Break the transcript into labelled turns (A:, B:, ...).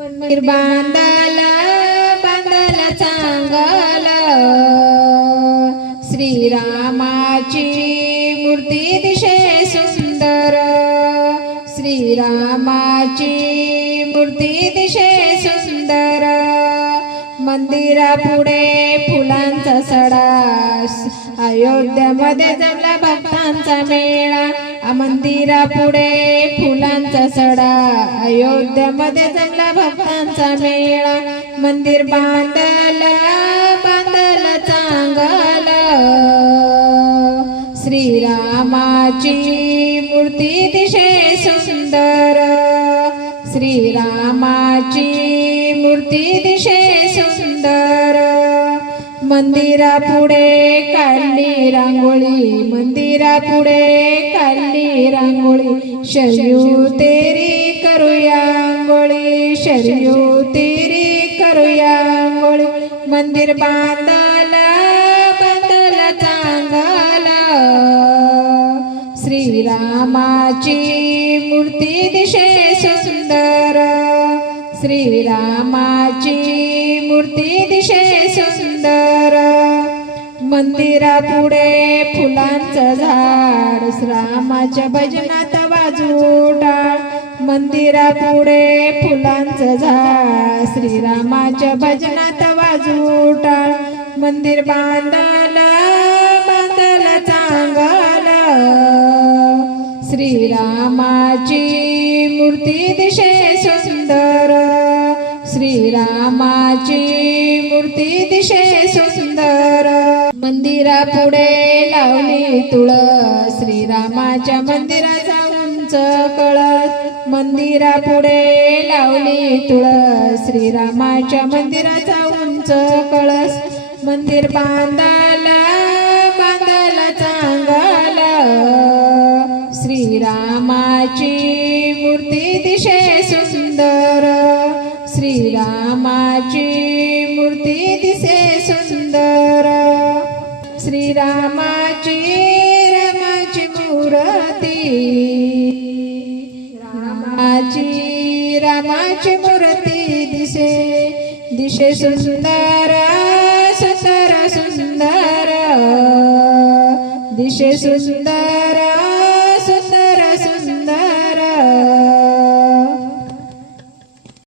A: मंदिर बांधल बांधल चांगला. श्रीरामाची मूर्ती दिशे सुंदर. श्रीरामाची मूर्ती दिशे सुंदर. मंदिरा पुढे फुला सडा अयोध्यामध्ये जमला भक्तांचा मेळा. मंदिरा मंदिरापुढे फुलांचा सडा. अयोध्यामध्ये जमला भक्तांचा मेळा. मंदिर बांधल बांधल चांगल. श्रीरामाची मूर्ती दिशे सुंदर. श्रीरामाची मूर्ती मंदिरा पुढे काढली रांगोळी मंदिरा पुढे काढली रांगोळी. शर्यू तेरी करूया आंघोळी शर्यू तेरी करूया आंघोळी. मंदिर बांधाला बांधला चांगला श्रीरामाची मूर्ती दिशे सुंदर. श्रीरामाची मूर्ती दिशे मंदिरापुढे फुलांचं झाड रामाच्या भजनात बाजू टाळ. मंदिरापुढे फुलांचं झाड श्रीरामाच्या भजनात बाजू टाळ. मंदिर बांधला बांधला चांगला. श्रीरामाची मूर्ती दिशे सुंदर. श्रीरामाची मूर्ती दिशे सुंदर. मंदिरा पुढे लावली तुळस. श्रीरामाच्या मंदिराचा उंच कळस. मंदिरापुढे लावली तुळस. श्रीरामाच्या मंदिराचा उंच कळस. मंदिर बांधाला बांधाला चांगला. श्रीरामाची मूर्ती दिशे सुंदर. श्रीरामाची श्रीरामाची रामाची मूर्ती. रामाची रामाची मूर्ती दिसे. दिशे सुंदर सतर सुंदर. दिशे सुंदर